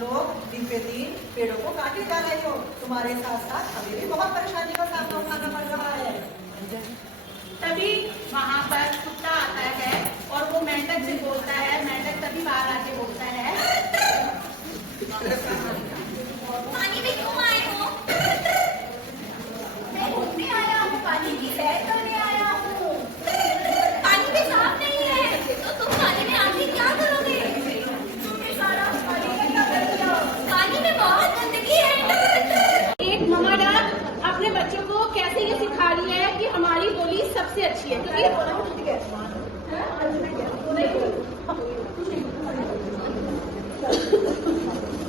लोग दिन पे दिन पेड़ों को काटे जा रहे हो। तुम्हारे साथ साथ हमें भी बहुत परेशानी का सामना उठाना पड़ रहा है। तभी वहाँ पर कुत्ता आता है और वो मेंढक से बोलता है। मेंढक तभी बाहर आके बोलता है, पानी में क्यों आए हो? मैं घूमने आया हूँ, पानी की सैर करने आया हूँ। पानी भी साफ नहीं है तो तुम पानी में आके क्या करोगे? तुमने सारा पानी इकट्ठा कर दिया। पानी में बहुत गंदगी है। एक ममा डक अपने बच्चों को कैसे ये सिखा रही है कि हमारी बोली सबसे अच्छी है, क्योंकि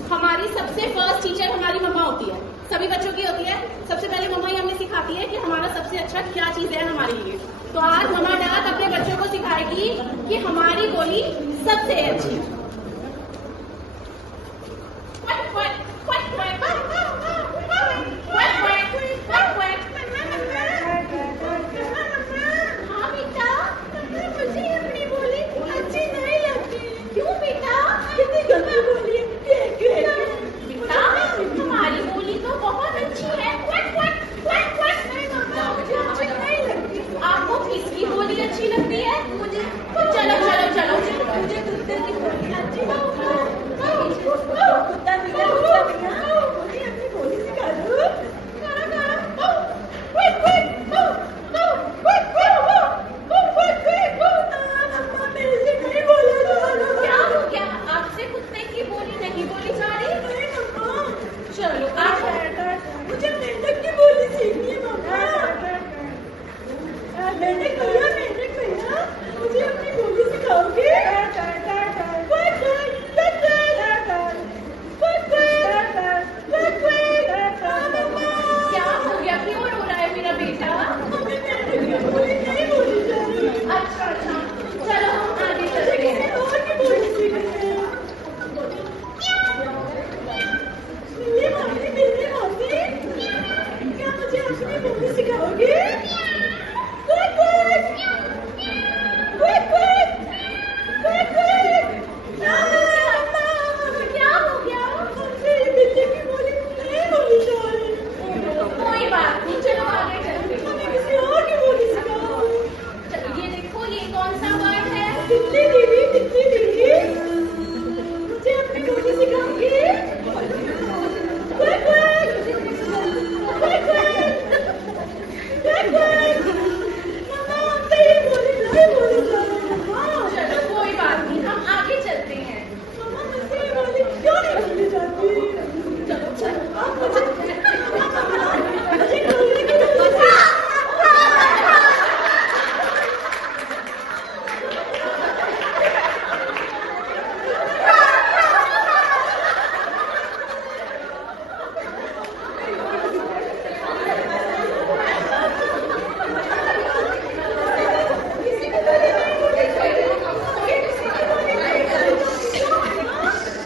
हमारी सबसे फर्स्ट टीचर हमारी मम्मा होती है, सभी बच्चों की होती है। सबसे पहले मम्मा ही हमें सिखाती है कि हमारा सबसे अच्छा क्या चीज है हमारे लिए। तो आज मम्मा डक अपने बच्चों को सिखाएगी कि हमारी बोली सबसे अच्छी है। हाँ बेटा, मुझे अपनी बोली अच्छी नहीं लगती। क्यों बेटा? कितनी गंदी बोली है। बेटा, हमारी बोली तो बहुत अच्छी है। नहीं मम्मा, मुझे अच्छी नहीं लगती। आपको किसकी बोली अच्छी लगती है? मुझे चलो चलो चलो, मुझे कुत्ते की बोली अच्छी लगती है। कुत्ता भैया, मुझे अपनी बोली सिखा दो। क्या हो गया? आपसे कुत्ते की बोली नहीं बोली जा रही? चलो मुझे मेंढक की बोली सीखनी है मम्मा। मेंढक भैया, मुझे अपनी बोली सिखाओगे? क्या हो गया? क्यों रो रहा है मेरा बेटा? हमें मेंढक की बोली नहीं बोली जा रही। अच्छा, चलो हम आगे चलते हैं। और की बोली सीखनी है। मिली मौसी, क्या मुझे अपनी बोली सिखाओगे? क्या हो गया? मुझे ये बिल्ली की बोली नहीं बोली जा रही। कोई बात नहीं, चलो आगे चलते हैं। हमें किसी और की बोली सिखाओ। चलो, ये देखो, ये कौन सा वर्ड है? कितनी दीदी, मुझे अपनी बोली सिखाओगे? मम्मा, हमसे ये बोली नहीं बोली जा रही। मम्मा, चलो कोई बात नहीं, हम आगे चलते हैं। मम्मा, मुझसे ये बोली क्यों नहीं बोली जाती? चलो चलो। आप मुझे बोलने की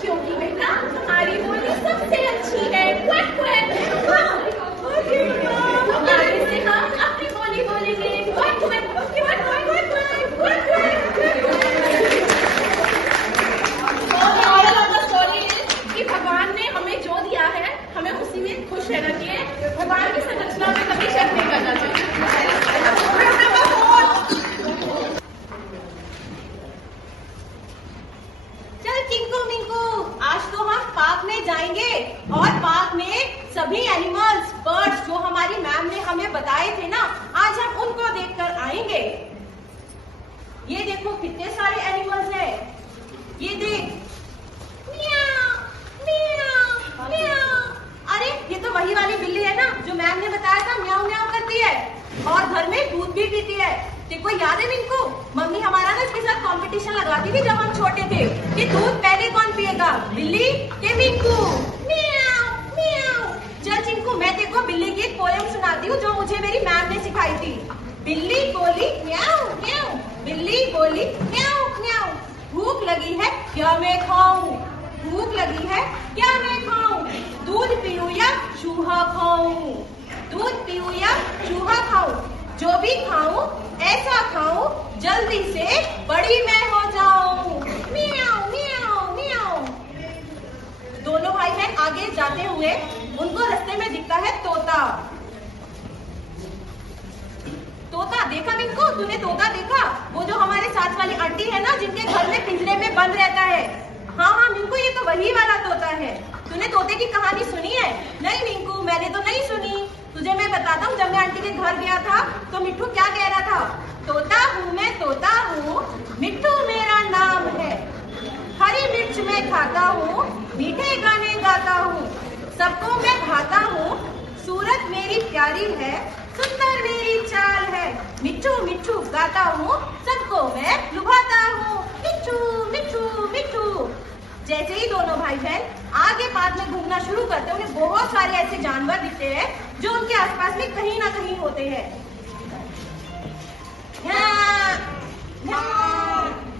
क्योंकि बेटा, हमारी बोली सबसे अच्छी है। अब आगे से हम अपनी बोली बोलेंगे। Moral of the story is कि भगवान ने हमें जो दिया है, हमें उसी में खुश रहना चाहिए। भगवान की संरचना में कभी शक नहीं करना चाहिए। चल चिंकू मिंकू, आज तो हम पार्क में जाएंगे और पार्क में सभी एनिमल्स, बर्ड्स जो हमारी मैम ने हमें बताए थे ना, आज हम उनको देखकर आएंगे। ये देखो कितने सारे एनिमल्स हैं। ये देख, मियाऊ, मियाऊ, मियाऊ। अरे ये तो वही वाली बिल्ली है ना जो मैम ने बताया था म्याऊ म्याऊ करती है और घर में दूध भी पीती है। देखो याद है मिंकू, मम्मी हमारा ना इसके साथ कंपटीशन लगाती थी जब हम छोटे थे कि दूध पहले कौन पिएगा, बिल्ली के मिंकू। म्याऊ म्याऊ। चल चिंकू, मैं देखो बिल्ली की एक पोएम सुनाती हूँ जो मुझे मेरी मैम ने सिखाई थी। बिल्ली बोली म्याऊ म्याऊ, बिल्ली बोली म्याऊ म्याऊ। भूख लगी है क्या मैं खाऊं, भूख लगी है क्या मैं खाऊं, दूध पीऊं या चूहा खाऊं, दूध पीऊं या चूहा खाऊं, जो भी खाऊं ऐसा खाऊं जल्दी से बड़ी मैं हो जाऊं। मियाऊ मियाऊ मियाऊ। आगे जाते हुए उनको रास्ते में दिखता है तोता। तोता देखा मिंकू, तूने तोता देखा? वो जो हमारे साथ वाली आंटी है ना, जिनके घर में पिंजरे में बंद रहता है। हाँ हाँ मिंकू, ये तो वही वाला तोता है। तूने तोते की कहानी सुनी है? नहीं मिंकू, मैंने तो नहीं सुनी। तुझे मैं बताता हूँ, जब मैं आंटी के घर गया था तो मिट्ठू क्या कह रहा था? तोता हूँ मैं, तोता हूँ, मिट्ठू मेरा नाम है, हरी मिर्च मैं खाता हूँ, मीठे गाने गाता हूँ, सबको मैं भाता हूँ, सूरत मेरी प्यारी है, सुंदर मेरी चाल है, मिट्ठू मिट्ठू गाता हूँ, सबको मैं लुभाता हूँ, मिट्ठू मिट्ठू मिट्ठू। जैसे ही दोनों भाई बहन आगे पार्क में घूमना शुरू करते हैं, उन्हें बहुत सारे ऐसे जानवर दिखते हैं जो उनके आसपास में कहीं ना कहीं होते हैं।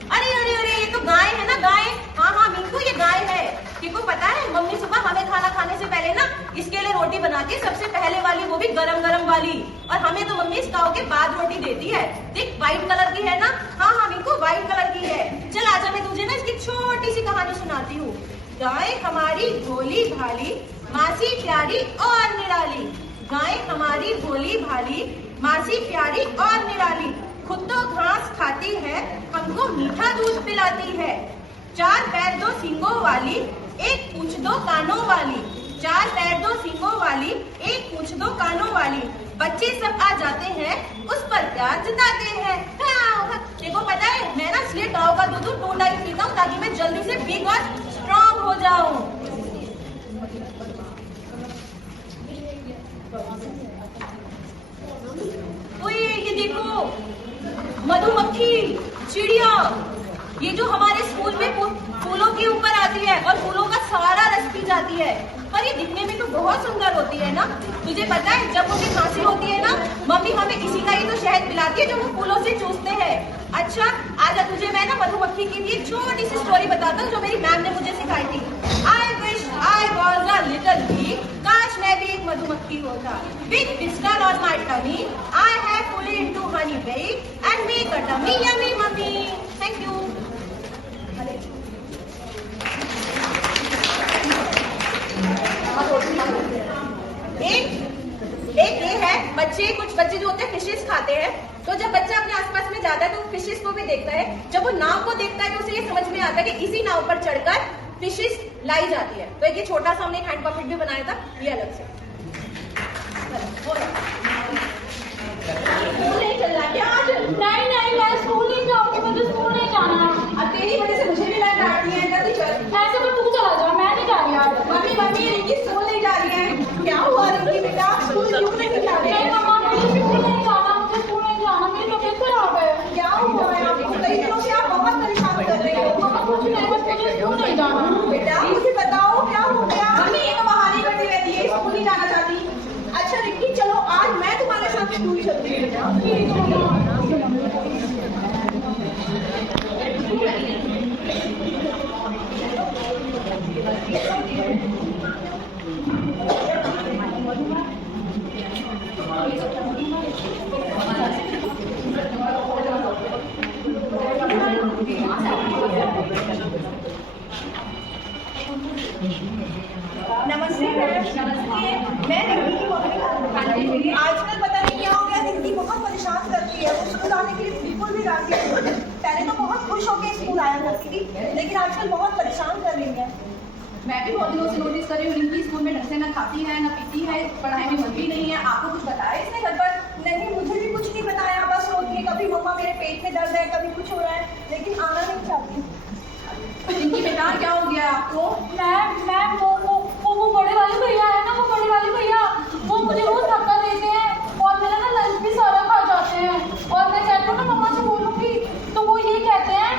अरे अरे अरे, ये तो गाय है ना, गाय। हाँ हाँ मिंकू, ये गाय है। क्योंकि पता है, मम्मी सुबह हमें खाना खाने से पहले ना इसके लिए रोटी बनाती है, सबसे पहले वाली, वो भी गरम गरम वाली। और हमें तो मम्मी इसका के बाद रोटी देती है। देख, व्हाइट कलर की है ना। हाँ हाँ मिंकू, व्हाइट कलर की है। चल आजा, मैं तुझे ना इसकी छोटी सी कहानी सुनाती हूँ। गाय हमारी भोली भाली, मासी प्यारी और निराली। गाय हमारी भोली भाली, मासी प्यारी और निराली, खुद तो घास खाती है, हमको मीठा दूध पिलाती है। चार पैर दो सींगों वाली, एक पूंछ दो कानों वाली। चार पैर दो सींगों वाली, एक पूंछ दो कानों वाली। बच्चे सब आ जाते हैं, उस पर प्यार जताते हैं। देखो पता है, मैं ना इसलिए गाँव का दूध 2 टाइम पीता हूँ, ताकि मैं जल्दी से बिग और स्ट्रॉन्ग हो जाऊं। ये देखो, मधुमक्खी, चिड़िया, ये जो हमारे स्कूल में फूलों के ऊपर आती है और फूलों का सारा रस पी जाती है। पर ये दिखने में तो बहुत सुंदर होती है ना। तुझे पता है, जब मुझे खांसी होती है ना, मम्मी हमें इसी का ही तो शहद पिलाती है जो वो फूलों से चूसते हैं। अच्छा, आजा तुझे मैं ना मधुमक्खी की भी छोटी सी स्टोरी बताता हूँ, जो मेरी मैम ने मुझे सिखाई थी। I wish I was a little bee, काश मैं भी एक मधुमक्खी होता। With crystal on my tummy, I have fully into honey bake and make a tummy yummy mummy. Thank you. एक ये है, कुछ बच्चे जो होते हैं फिशेस खाते हैं। तो जब बच्चा अपने आसपास में जाता है तो फिशेस को भी देखता है। जब वो नाव को देखता है तो उसे ये समझ में आता है कि इसी नाव पर चढ़कर फिशेस लाई जाती है। तो एक ये छोटा सा हमने एक हैंड पॉकेट भी बनाया था, ये अलग से। नहीं, मैं स्कूल नहीं जाऊंगी, मुझे स्कूल नहीं जाना। अब तेरी वजह से मुझे भी लाइन डांटती है। ऐसे तो तू चला जा, मैं नहीं जा रही आज। मम्मी रिंकी स्कूल नहीं जा रही है। क्या हुआ रिंकी बेटा, स्कूल क्यों नहीं जा रही है? नहीं मम्मा, मुझे स्कूल नहीं जाना, मेरी तबीयत खराब है। क्या हुआ है आपको? कई दिनों से आप बहुत परेशान कर रही हो। मम्मा कुछ नहीं, बस मुझे स्कूल नहीं जाना। बेटा मुझे बताओ क्या हो गया? मम्मी ये तो बहाने करती रहती है, स्कूल नहीं जाना चाहती। अच्छा रिंकी, चलो आज मैं तुम्हारे साथ स्कूल चलती हूँ बेटा। ठीक है मम्मा। नमस्ते मैं रिंकी की मम्मी। आजकल पता नहीं क्या हो गया, रिंकी बहुत परेशान करती है। वो स्कूल आने के लिए बिल्कुल भी राजी नहीं। पहले तो बहुत खुश होकर स्कूल आया करती थी, लेकिन आजकल बहुत परेशान कर रही है। मैं भी बहुत दिनों से नोटिस कर रही हूँ, रिंकी स्कूल में ढंग से ना खाती है ना पीती है, पढ़ाई में मन भी नहीं है। आपको कुछ बताया इसने घर पर? नहीं, मुझे भी कुछ नहीं बताया। बस रोती है, कभी मम्मा मेरे पेट में दर्द है, कभी कुछ हो रहा है, लेकिन आना नहीं चाहती। रिंकी बेटा क्या हो गया आपको? मैं वो बड़े वाले भैया है ना, वो बड़े वाले भैया, वो मुझे रोज धक्का देते हैं और मेरा ना लंच भी सारा खा जाते हैं। और मैं कहती हूँ ना मम्मा से बोलूँगी, तो वो ये कहते हैं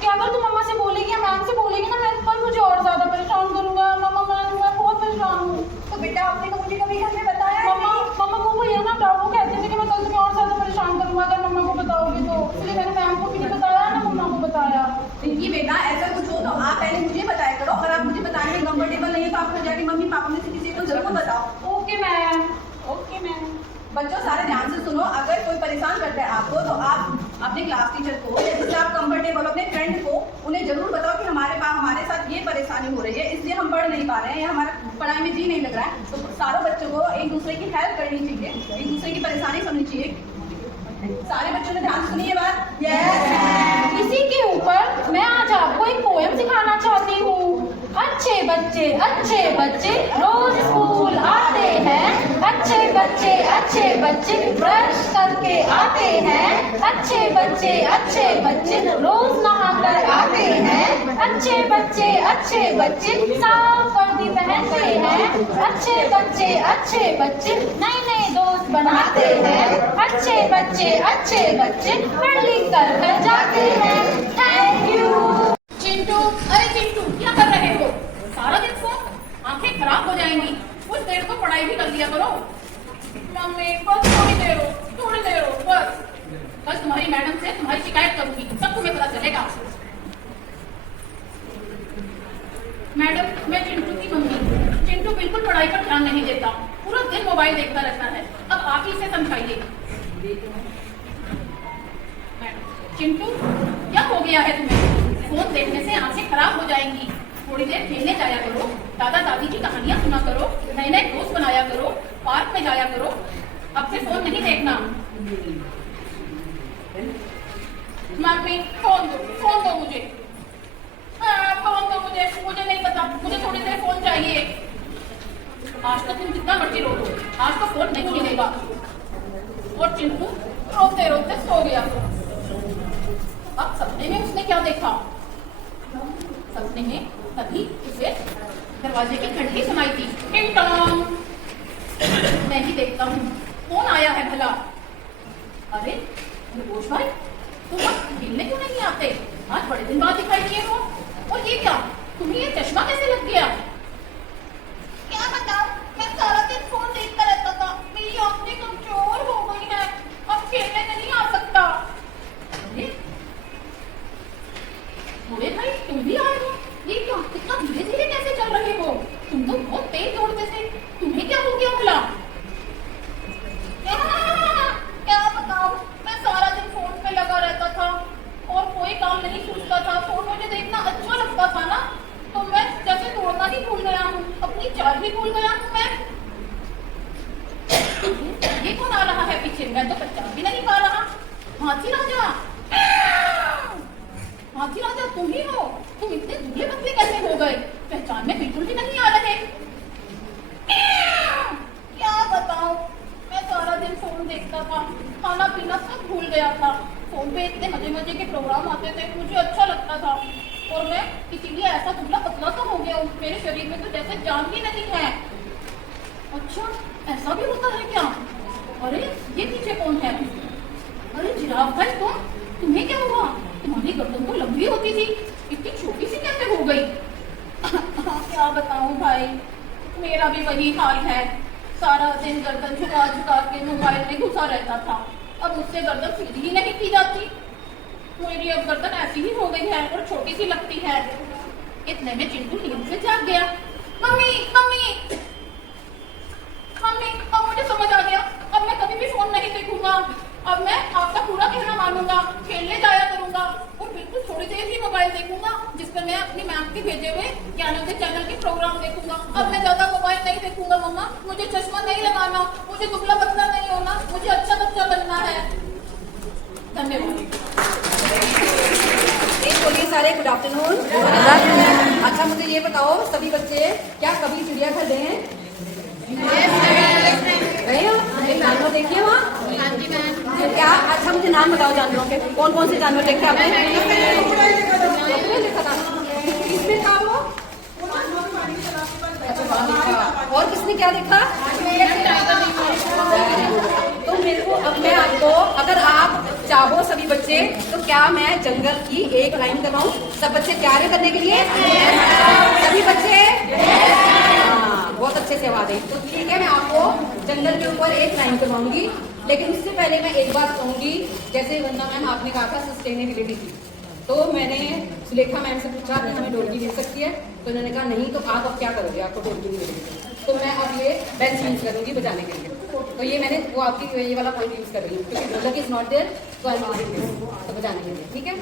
कि अगर तू मम्मा से बोलेगी या मैम से बोलेगी ना, मैं कल मुझे और ज्यादा परेशान करूँगा। मम्मा मैं बहुत परेशान हूँ। तो बेटा आपने तो मुझे कभी घर में बताया मम्मा वो भैया ना, वो कहते थे कि मैं कल तुम्हें और ज्यादा परेशान करूँगा अगर मम्मा को बताओगी तो। इसलिए मैंने मैम को भी नहीं बताया ना मम्मा को बताया। रिंकी बेटा ऐसा कुछ हो तो आप पहले मुझे बताया करो। अगर आप मुझे बताया परेशानी हो रही है, इसलिए हम पढ़ नहीं पा रहे हैं या हमारा पढ़ाई में जी नहीं लग रहा है। तो सारों बच्चों को एक दूसरे की हेल्प करनी चाहिए, एक दूसरे की परेशानी सुननी चाहिए। सारे बच्चों ने ध्यान सुनी ये बात? यस। इसी के ऊपर मैं आज आपको एक पोएम सिखाना चाहती हूँ। अच्छे बच्चे रोज स्कूल आते हैं, अच्छे बच्चे ब्रश करके आते हैं, अच्छे बच्चे रोज नहा कर आते हैं, अच्छे बच्चे साफ वर्दी पहनते हैं, अच्छे बच्चे नए दोस्त बनाते हैं, अच्छे बच्चे पढ़ लिख कर घर जाते हैं। Thank you. चिंटू, अरे चिंटू क्या कर रहे हो? सारा दिन फोन, आंखें खराब हो जाएंगी। कुछ देर तो पढ़ाई भी कर लिया करो। मम्मी बस थोड़ी देर हो बस तुम्हारी मैडम से तुम्हारी शिकायत करूंगी, सब तुम्हें पता चलेगा। मैडम, मैं चिंटू की मम्मी। चिंटू बिल्कुल पढ़ाई पर ध्यान नहीं देता, पूरा दिन मोबाइल देखता रहता है। अब आप ही इसे समझाइए। चिंटू क्या हो गया है तुम्हें? फोन देखने से आंखें खराब हो जाएंगी। थोड़ी देर खेलने जाया करो, दादा दादी की कहानियां सुना करो, नए दोस्त बनाया करो, पार्क में जाया करो। अब से फोन नहीं देखना। मम्मी फोन दो मुझे। मुझे नहीं पता, मुझे थोड़ी देर फोन चाहिए। आज तो तुम जितना मर्जी रो लो, आज तो फोन नहीं मिलेगा। और चिंटू रोते रोते सो गया। अब सपने में उसने क्या देखा? सपने में तभी उसे दरवाजे की घंटी सुनाई थी। टिंग टोंग। मैं ही देखता हूँ कौन आया है भला। अरे घोष भाई, तुम आज खेलने क्यों नहीं आते? आज बड़े दिन बाद दिखाई दिए हो। और ये क्या, तुम्हें ये चश्मा कैसे लग गया? क्या बताऊं, मैं सारा दिन फोन देखता रहता था, मेरी आंखें कमजोर हो गई हैं, अब खेलने नहीं आ सकता। अरे बूढ़े भाई, तुम भी आए हो? ये क्या, इतना धीरे धीरे कैसे चल रहे हो? तुम तो बहुत तेज दौड़ते थे, तुम्हें क्या हो गया भला? क्या बताऊं, मैं सारा दिन फोन पे लगा रहता था और कोई काम नहीं सूझता था। फोन मुझे देखना अच्छा लगता था ना, तो मैं जैसे दौड़ना ही भूल गया हूँ, अपनी चाल भी भूल गया हूँ मैं। ये कौन आ रहा है पीछे? मैं तो पहचान भी नहीं पा रहा। हाथी राजा तुम ही हो? तुम इतने दुबले पतले कैसे हो गए? पहचान में बिल्कुल भी नहीं आ रहे। क्या बताऊं, मैं सारा दिन फोन देखता था, खाना पीना सब भूल गया था। फोन पे इतने मजे के प्रोग्राम आते थे, मुझे अच्छा लगता था और मैं इसीलिए ऐसा दुबला पतला सा हो गया हूँ। मेरे शरीर में तो जैसे जान भी नहीं है। अच्छा, ऐसा भी होता है क्या? अरे ये पीछे कौन है? अरे जिराफ भाई, तुम्हें क्या हुआ? तुम्हारी गर्दन तो लंबी होती थी, इतनी छोटी सी कैसे हो गई? क्या बताऊं भाई, मेरा भी वही हाल है। सारा दिन गर्दन झुका के मोबाइल में घुसा रहता था। अब मुझसे गर्दन सीधी ही नहीं की जाती। मेरी अब गर्दन ऐसी ही हो गई है और छोटी सी लगती है। इतने में चिंटू नींद से जाग गया। मम्मी, अब मुझे समझ आ गया। अब मैं कभी भी फोन नहीं देखूंगा। अब मैं आपका पूरा कहना मानूंगा, खेलने जाया करूंगा और बिल्कुल थोड़ी देर ही मोबाइल देखूंगा, जिस पर मैं अपनी मैम के भेजे हुए ज्ञानोदय चैनल के प्रोग्राम देखूंगा। अब मैं ज्यादा मोबाइल नहीं देखूंगा। मम्मा, मुझे चश्मा नहीं लगाना, मुझे दुबला पतला नहीं होना, मुझे अच्छा बच्चा बनना है। धन्यवाद। बोलिए सारे, गुड आफ्टरनून। अच्छा मुझे ये बताओ सभी बच्चे, क्या कभी चिड़ियाघर गए हैं? गए हो? जानवर देखिए वहाँ? तो क्या, अच्छा मुझे नाम बताओ जानवरों के। कौन कौन से जानवर देखे आपने? देखा था। किसने कहा वो? और किसने क्या देखा? तो मेरे को, अब मैं आपको, अगर आप चाहो सभी बच्चे, तो क्या मैं जंगल की एक लाइन करवाऊं? सब बच्चे तैयार है करने के लिए? सभी बच्चे बहुत अच्छे से आवाज है। तो ठीक है, मैं आपको जंगल के ऊपर एक लाइन करवाऊंगी, लेकिन उससे पहले मैं एक बात कहूंगी। जैसे वंदना मैम आपने कहा था सस्टेनेबिलिटी की, तो मैंने सुलेखा मैम से पूछा कि हमें ढोलकी मिल सकती है, तो उन्होंने कहा नहीं, तो आप अब क्या करोगे, आपको ढोलकी नहीं मिलेगी। तो मैं अब ये बेंच यूज करूंगी बजाने के लिए। तो ये मैंने वो आपकी ये वाला पॉइंट यूज कर रही हूँ, क्योंकि ढोलक इज नॉट देयर, तो आई यूजिंग दिस, तो बजाने के लिए। ठीक है।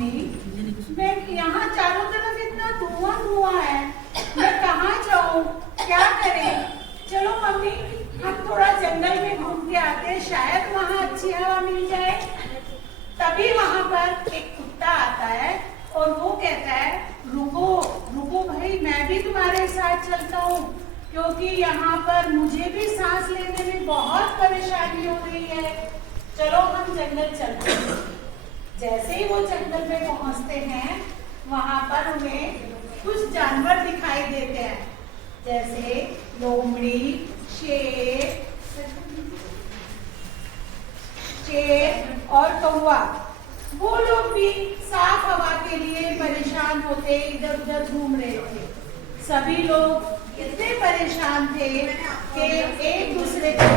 मम्मी, मैं यहाँ चारों तरफ इतना धुआं धुआं है, मैं कहाँ जाऊँ, क्या करें? चलो मम्मी, हम थोड़ा जंगल में घूम के आते हैं, शायद वहाँ अच्छी हवा मिल जाए। तभी वहाँ पर एक कुत्ता आता है और वो कहता है, रुको रुको भाई, मैं भी तुम्हारे साथ चलता हूँ, क्योंकि यहाँ पर मुझे भी सांस लेने में बहुत परेशानी हो रही है। चलो हम जंगल चलते हैं। जैसे ही वो जंगल में पहुँचते हैं, वहाँ पर उन्हें कुछ जानवर दिखाई देते हैं, जैसे लोमड़ी, शेर और कौवा। वो लोग भी साफ हवा के लिए परेशान होते इधर उधर घूम रहे थे। सभी लोग इतने परेशान थे कि एक दूसरे को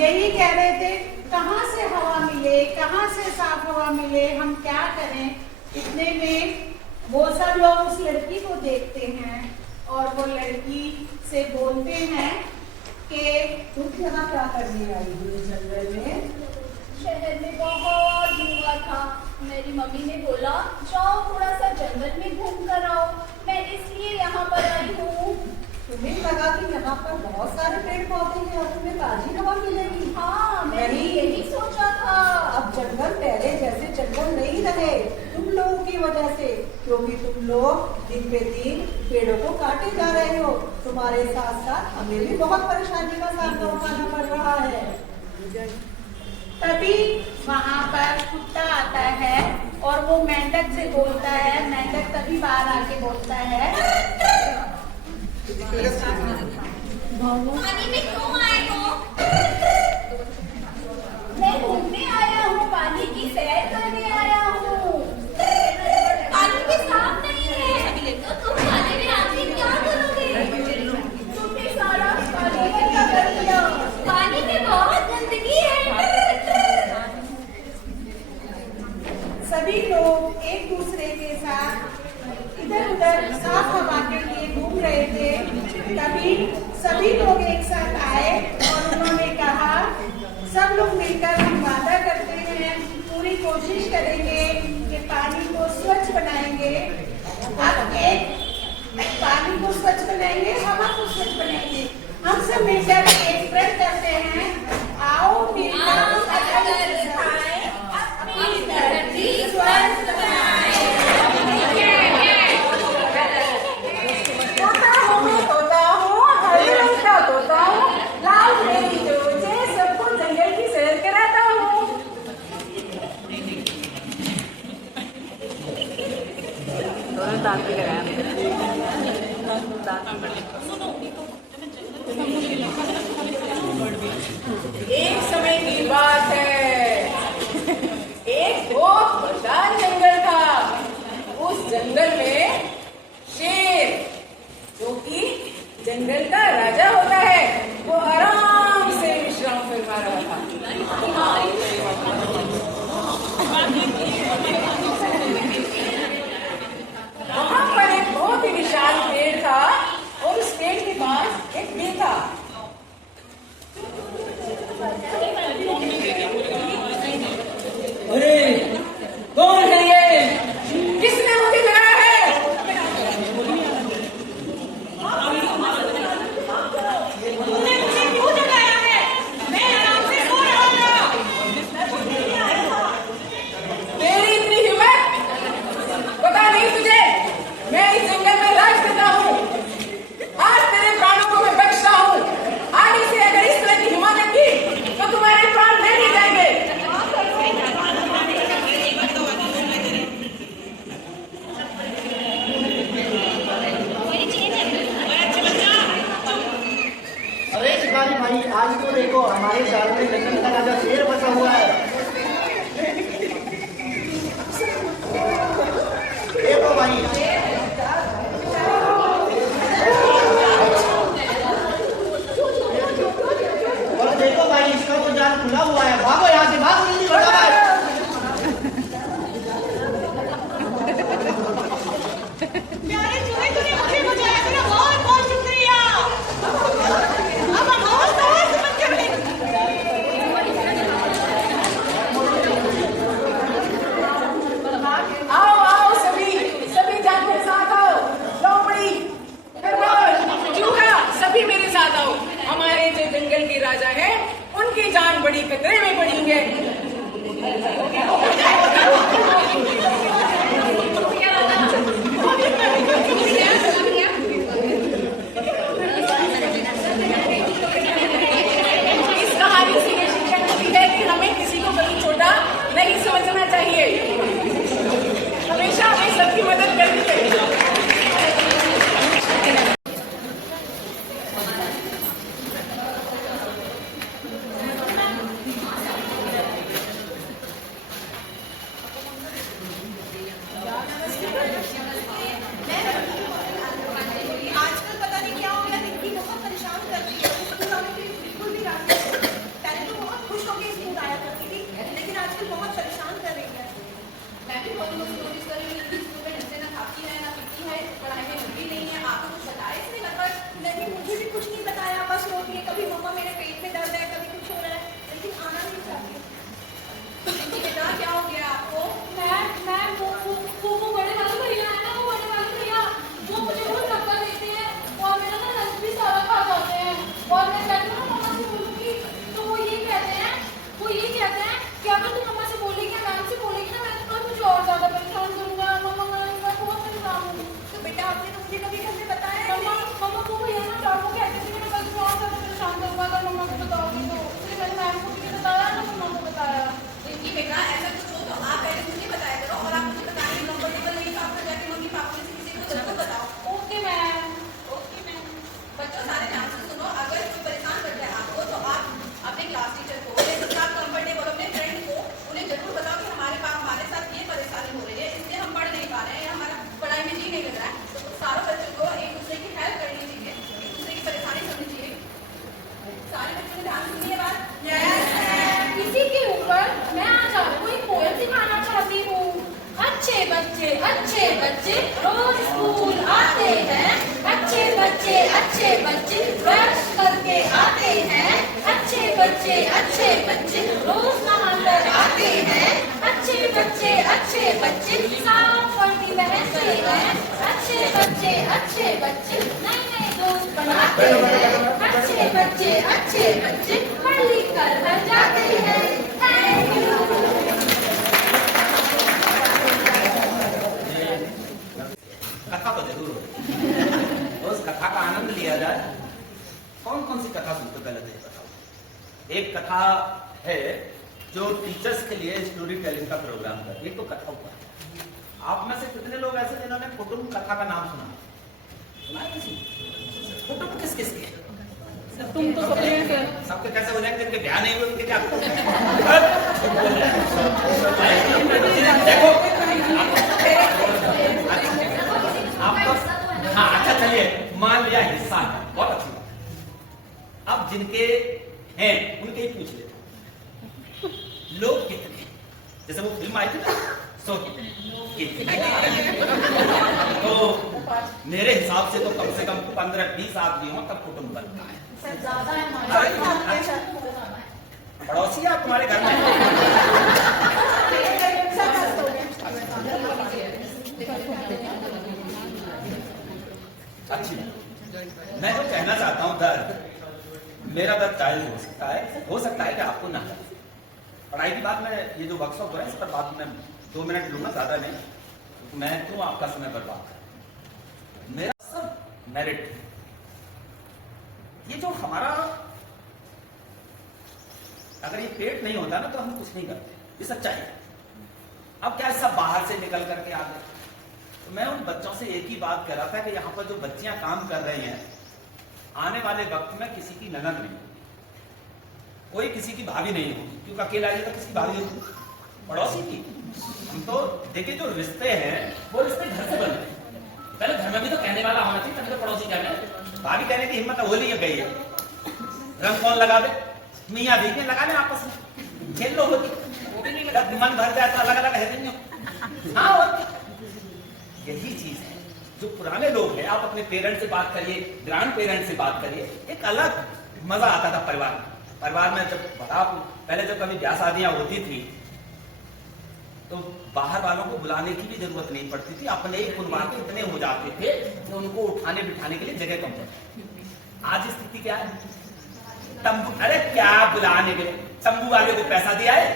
यही कह रहे थे, कहाँ से हवा मिले, कहाँ से साफ हवा मिले, हम क्या करें। इतने में वो सब लोग उस लड़की को देखते हैं और वो लड़की से बोलते हैं कि तुम यहाँ क्या करने आई हो जंगल में? शहर में बहुत धुआं था, मेरी मम्मी ने बोला जाओ थोड़ा सा जंगल में घूम कर आओ, मैं इसलिए यहाँ पर आई हूँ। तुम्हें लगा कि यहाँ पर बहुत सारे पेड़ पौधे हैं और तुम्हें ताजी हवा मिलेगी? हाँ, मैंने यही सोचा था। अब जंगल पहले जैसे जंगल नहीं रहे तुम लोगों की वजह से, क्योंकि तुम लोग दिन पे दिन पेड़ों को काटे जा रहे हो। तुम्हारे साथ साथ हमें भी बहुत परेशानी का सामना उठाना पड़ रहा है। तभी वहाँ पर कुत्ता आता है और वो मेंढक से बोलता है। मेंढक तभी बाहर आके बोलता है, पानी में क्यों आए हो? मैं घूमने आया हूँ, पानी की सैर करने आया हूँ। पानी भी साफ नहीं है, तो तुम पानी में आके क्या करोगे? तुमने सारा पानी गंदा कर दिया, पानी में बहुत गंदगी है। सभी लोग एक दूसरे के साथ इधर उधर साफ हवा के लिए घूम रहे थे। तभी सभी लोग एक साथ आए और उन्होंने कहा, सब लोग मिलकर हम वादा करते हैं, पूरी कोशिश करेंगे कि पानी को स्वच्छ बनाएंगे। अब पानी को स्वच्छ बनाएंगे, हवा को स्वच्छ बनाएंगे। हम सब मिलकर एक व्रत करते हैं, आओ मिलकर अपनी धरती स्वस्थ बनाएं। तोता हूँ, हरे रंग का तोता हूँ, लाल मेरी चोंचे, सबको जंगल की सैर कराता हूँ। दोनों दांत भी लगाया एक समय की बात है, एक बहुत बड़ा जंगल था। उस जंगल में शेर, जो कि जंगल का राजा होता है, वो आराम से विश्राम फरमा रहा था। वहां पर एक बहुत ही विशाल पेड़ था और उस पेड़ के पास एक बिल था। अरे कौन है ये? किसने मुझे लगाया है? तूने मुझे क्यों जगाया है? मैं आराम से सो रहा था। तेरी इतनी हिम्मत? पता नहीं तुझे, मैं इस जंगल में राज करता हूँ। आज तेरे प्राणों को मैं बख्शता हूँ। आगे से अगर इस तरह की हिम्मत की तो तुम्हारे प्राण ले लिए जाएंगे। अरे शिकारी भाई, आज तो देखो हमारे जाल में जंगल का राजा शेर बसा हुआ है। देखो भाई, और देखो भाई, इसका तो जाल खुला हुआ है। भागो यहाँ से, भागो जल्दी, फटाफट। प्यारे चूहे, तूने मुझे बचाया, तेरा बहुत बहुत शुक्रिया। अब हम और समझ गए। भाग्य खतरे में पड़ेंगे। इस कहानी से ये शिक्षा मिलती है कि हमें किसी को कभी छोटा नहीं समझना चाहिए, हमेशा हमें सबकी मदद करनी चाहिए। आजकल पता नहीं क्या हो गया, दीदी बहुत परेशान कर रही है। स्कूल आने के लिए बिल्कुल भी राजी नहीं है। पहले तो बहुत खुश होकर स्कूल आया करती थी, लेकिन आजकल बहुत परेशान कर रही है। मैं भी बहुत नोटिस कर रही हूँ कि स्कूल में ढंग से ना खाती है ना पीती है, पढ़ाई में लगी नहीं है। आपको कुछ बताया इसने लगभग? नहीं, मुझे भी कुछ नहीं बताया, बस रोती है कभी मम्मा मेरे पेट में दर्द है, कभी कुछ हो रहा है, लेकिन आना नहीं चाहती। बेटा क्या हो गया आपको? वो बड़े वाले भैया है ना, वो बड़े वाले भैया वो मुझे बहुत धक्का देते हैं और मेरा ना लंच भी सारा खा जाते हैं। और मैं कहती हूँ मम्मा से बोलूँगी तो वो ये कहते हैं कि अगर तुम मम्मा से बोलेगी या मैम से बोलेगी ना, मैं तो मुझे और ज्यादा परेशान करूँगा। मम्मा मैं बहुत परेशान हूँ। तो बेटा आपने तो मुझे कभी घर में बताया ही मम्मा नहीं। मम्मा को भैया ना चार को कहते थे कि मैं कल तुम्हें और ज्यादा परेशान करूँगा अगर मम्मा को बताओगी तो। इसलिए मैंने मैम को भी बताया ना मम्मा को बताया। देखिए बेटा, ऐसा कुछ हो तो आप पहले मुझे बताया करो, और आप मुझे बताइए कंफर्टेबल नहीं तो आपको जाके मम्मी पापा से किसी को जरूर बताओ। Okay ma'am. बच्चों सारे ध्यान से सुनो, अगर कोई परेशान कर रहा है आपको तो आप अपने क्लास टीचर को या जिसका आप कंफर्टेबल अपने फ्रेंड को उन्हें जरूर बताओ कि हमारे साथ ये परेशानी हो रही है, इसलिए हम पढ़ नहीं पा रहे हैं, हमारा पढ़ाई में जी नहीं लग रहा है। तो सारों बच्चों को एक दूसरे की हेल्प करनी चाहिए, एक दूसरे की परेशानी समझनी चाहिए। सारे बच्चों ने ध्यान से सुनिए बात। इसी के ऊपर मैं आज आपको एक पोएम सिखाना चाहती हूँ। अच्छे बच्चे रोज स्कूल आते हैं, अच्छे बच्चे ब्रश करके आते हैं, अच्छे बच्चे रोज नहाकर आते हैं, अच्छे बच्चे साफ वर्दी पहनते हैं, अच्छे बच्चे नए दोस्त बनाते हैं, अच्छे बच्चे पढ़ लिख कर घर जाते हैं। Thank you. कथा तो जरूर हो, उस कथा का आनंद लिया जाए। कौन कौन सी कथा सुनते पहले तो ये बताओ। एक कथा है जो टीचर्स के लिए स्टोरी टेलिंग का प्रोग्राम करती है, तो कथा ऊपर। आप में से कितने लोग ऐसे जिन्होंने कुटुंब कथा का नाम सुना है? किसी कुटुंब किस किस के? तुम तो सबके कैसे हो जाएंगे? जिनके ब्याह नहीं हुए उनके क्या? देखो आप तो हाँ, अच्छा चलिए मान लिया हिस्सा है, बहुत अच्छी बात। अब जिनके हैं उनके ही पूछ लेते लोग कितने, जैसे वो फिल्म आई थी ना, सो कितने। तो मेरे हिसाब से तो कम से कम 15-20 आदमी हो तब कुटुंब बनता है। पड़ोसी आप तुम्हारे घर में? अच्छी, मैं जो कहना चाहता हूँ दर्द, मेरा दर्द जायज हो सकता है कि आपको ना लगे। पढ़ाई की बात में ये जो वर्कशॉप हो रहा है इस पर बात में 2 मिनट लूंगा, ज्यादा नहीं। मैं क्यों आपका समय बर्बाद करूं? मेरा सब मेरिट, ये जो हमारा, अगर ये पेट नहीं होता ना तो हम कुछ नहीं करते, ये सच्चाई है। अब क्या सब बाहर से निकल करके आ गए। तो मैं उन बच्चों से एक ही बात कह रहा था कि यहाँ पर जो बच्चियां काम कर रही हैं, आने वाले वक्त में किसी की ननद नहीं होगी, कोई किसी की भाभी नहीं होगी, क्योंकि अकेला ही तो किसी भाभी होगी, पड़ोसी की। हम तो देखिए जो रिश्ते हैं वो रिश्ते घर से बन रहे हैं। पहले घर में भी तो कहने वाला होना चाहिए, तभी तो पड़ोसी कहने। भाभी कहने की हिम्मत होली गई है। रंग कौन लगा दे? मियाँ बीवी लगा ले, आपस में खेल लो होती, वो भी नहीं लगा। मन भर जाए तो अलग अलग है नहीं। हाँ, और यही चीज है जो पुराने लोग हैं। आप अपने पेरेंट्स से बात करिए, ग्रैंड पेरेंट्स से बात करिए, एक अलग मजा आता था परिवार में। जब बड़ा पहले जब कभी ब्याह शादियां होती थी तो बाहर वालों को बुलाने की भी जरूरत नहीं पड़ती थी, अपने ही परिवार के इतने हो जाते थे कि उनको उठाने बिठाने के लिए जगह कम पड़ती। आज स्थिति क्या है? तंबू, अरे क्या बुलाने के लिए, शंभू वाले को पैसा दिया है।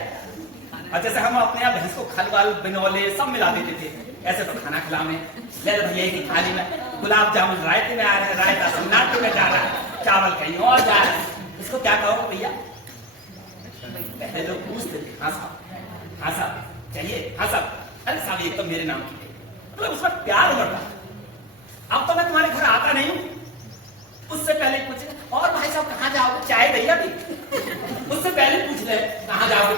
और जैसे हम अपने यहाँ भैंस को खलवाल बिनौले सब मिला देते थे, ऐसे तो खाना खिलाने ले लो भैया की थाली में गुलाब जामुन रायते में आ रहे हैं, रायता सन्नाटे में जा रहा है, चावल कहीं और जा रहा है, इसको क्या कहोगे भैया? पहले लोग पूछते थे हाँ साहब चाहिए, हाँ साहब, अरे साहब ये तो मेरे नाम की है, मतलब उसमें प्यार उमड़ता। अब तो मैं तुम्हारे घर आता नहीं हूँ, उससे पहले पूछे और भाई साहब कहाँ जाओगे, चाय भैया भी उससे पहले पूछ ले कहाँ जाओगे,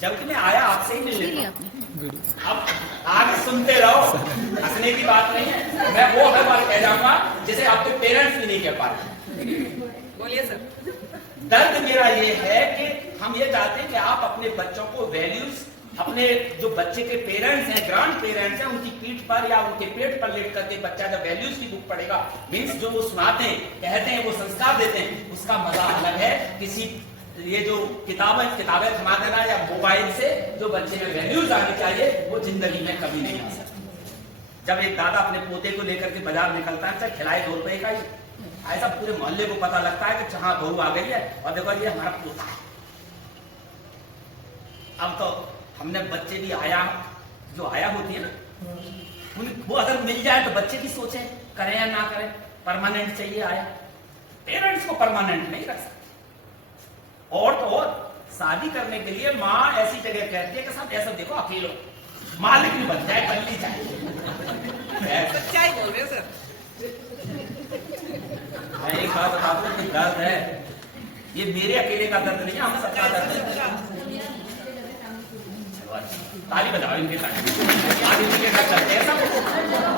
जबकि मैं आया आपसे ही मिलने। अब आगे सुनते रहो, हंसने की बात नहीं है। मैं वो हर बार कह जाऊंगा जिसे आपके पेरेंट्स भी नहीं कह पा रहे। बोलिए सर। दर्द मेरा ये है कि हम ये चाहते हैं कि आप अपने बच्चों को वैल्यूज, अपने जो बच्चे के पेरेंट्स हैं, ग्रांड पेरेंट्स हैं, उनकी पीठ पर या उनके पेट पर लेट करके बच्चा जब वैल्यूज की बुक पढ़ेगा, मीन्स जो वो सुनाते हैं, कहते हैं, वो संस्कार देते हैं, उसका मजा अलग है। किसी ये जो किताबें थमा देना या मोबाइल से जो बच्चे में वैल्यूज आनी चाहिए, वो जिंदगी में कभी नहीं आ सकती। जब एक दादा अपने पोते को लेकर के बाजार निकलता है, चाहे खिलाए 2 रुपए का ही, ऐसा पूरे मोहल्ले को पता लगता है कि जहां बहू आ गई है और देखो ये हमारा पोता है। अब तो हमने बच्चे भी आया जो आया होती है ना, वो अगर मिल जाए तो बच्चे की सोचें करें या ना करें, परमानेंट चाहिए आया। पेरेंट्स को परमानेंट नहीं रख सकते। और तो और शादी करने के लिए माँ ऐसी जगह कहती है कि साहब ऐसा देखो अकेलो मालिक भी बन जाए, बन ली जाए। सच्चाई बोल रहे हो सर। मैं एक बात बता दूं कि दर्द है, ये मेरे अकेले का दर्द नहीं है, हम सबका दर्द है। ताली बजाओ इनके साथ, आज इनके घर चलते हैं सब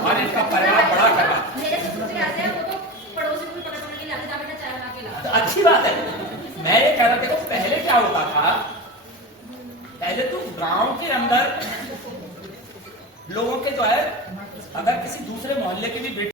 और इनका परिवार बड़ा कर रहा है। मेरे ससुर जी आते हैं, वो तो पड़ोसी को भी पकड़ के लाते, जा बेटा चाय बना के ला। तो अच्छी बात है। मैं ये कह रहा था, देखो पहले क्या होता था, पहले तो गांव के अंदर लोगों के जो है, अगर किसी दूसरे मोहल्ले की भी बेटी